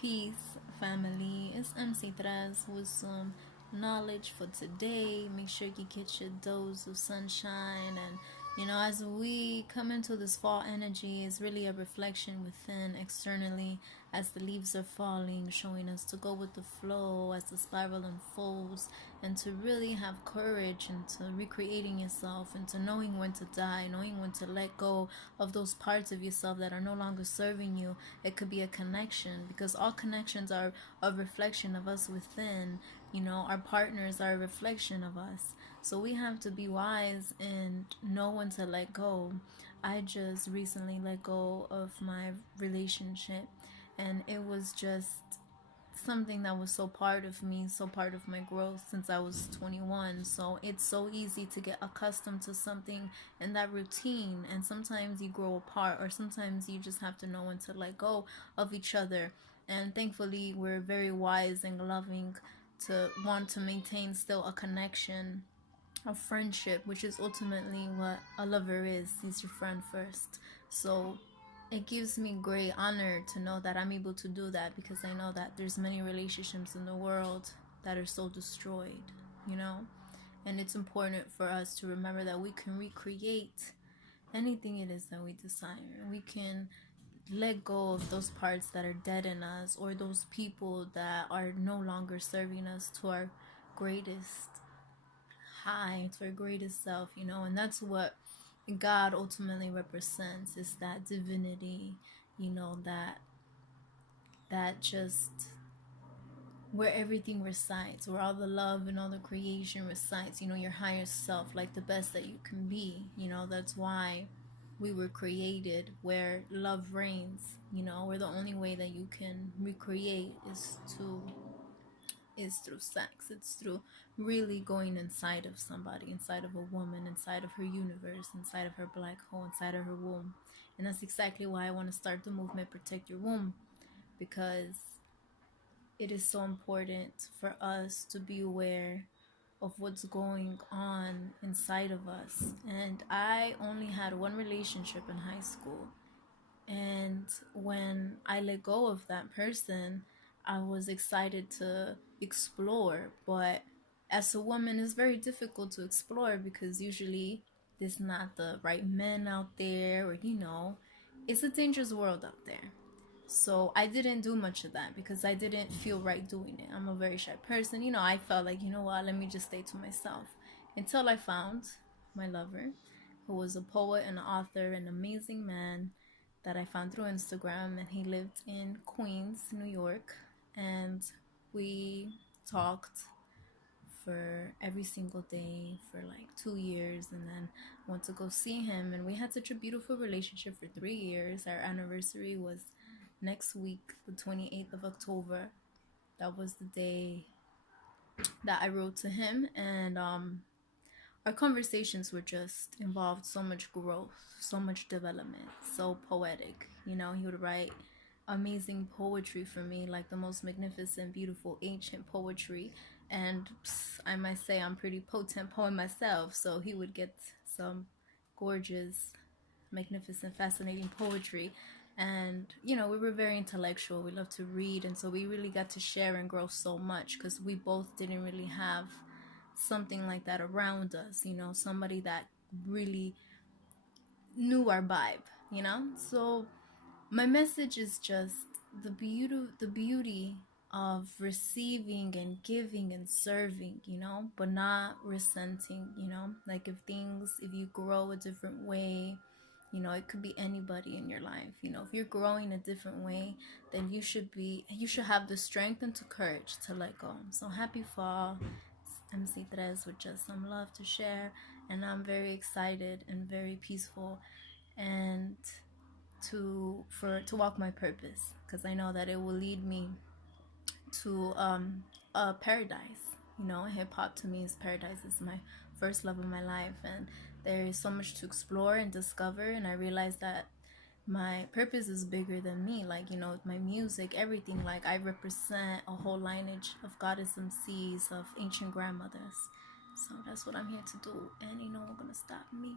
Peace, family. It's Tr3S with some knowledge for today. Make sure you get your dose of sunshine. And, as we come into this fall energy, it's really a reflection within, externally, as the leaves are falling, showing us to go with the flow as the spiral unfolds, and to really have courage into recreating yourself, into knowing when to die, knowing when to let go of those parts of yourself that are no longer serving you. It could be a connection, because all connections are a reflection of us within. Our partners are a reflection of us. So we have to be wise and know when to let go. I just recently let go of my relationship, and it was just something that was so part of me, so part of my growth since I was 21. So it's so easy to get accustomed to something in that routine, and sometimes you grow apart, or sometimes you just have to know when to let go of each other. And thankfully, we're very wise and loving to want to maintain still a connection, a friendship, which is ultimately what a lover is. He's your friend first. So it gives me great honor to know that I'm able to do that, because I know that there's many relationships in the world that are so destroyed, and it's important for us to remember that we can recreate anything it is that we desire. We can let go of those parts that are dead in us, or those people that are no longer serving us to our greatest high, to our greatest self, and that's what God ultimately represents, is that divinity, that just where everything resides, where all the love and all the creation resides, your higher self, like the best that you can be. That's why we were created, where love reigns, where the only way that you can recreate is through sex. It's through really going inside of somebody, inside of a woman, inside of her universe, inside of her black hole, inside of her womb. And that's exactly why I want to start the movement Protect Your Womb, because it is so important for us to be aware of what's going on inside of us. And I only had one relationship in high school, and when I let go of that person, I was excited to explore. But as a woman, it's very difficult to explore, because usually there's not the right men out there, or it's a dangerous world out there. So I didn't do much of that, because I didn't feel right doing it. I'm a very shy person. I felt like, what, let me just stay to myself. Until I found my lover, who was a poet and an author, an amazing man that I found through Instagram, and he lived in Queens, New York, and we talked for every single day for like 2 years, and then went to go see him, and we had such a beautiful relationship for 3 years. Our anniversary was next week, the 28th of October. That was the day that I wrote to him, and our conversations were just involved so much growth, so much development, so poetic. He would write amazing poetry for me, like the most magnificent, beautiful, ancient poetry. And I might say I'm pretty potent poet myself, so he would get some gorgeous, magnificent, fascinating poetry. And we were very intellectual. We loved to read, and so we really got to share and grow so much, because we both didn't really have something like that around us, somebody that really knew our vibe. So my message is just the beauty of receiving and giving and serving, but not resenting. Like if you grow a different way, it could be anybody in your life. If you're growing a different way, then you should have the strength and the courage to let go. So happy fall. Tr3S with just some love to share, and I'm very excited and very peaceful, and to walk my purpose, because I know that it will lead me to a paradise. Hip hop to me is paradise. It's my first love of my life, and there is so much to explore and discover. And I realized that my purpose is bigger than me. Like, my music, everything. Like, I represent a whole lineage of goddess MCs, of ancient grandmothers. So that's what I'm here to do, and what's gonna stop me.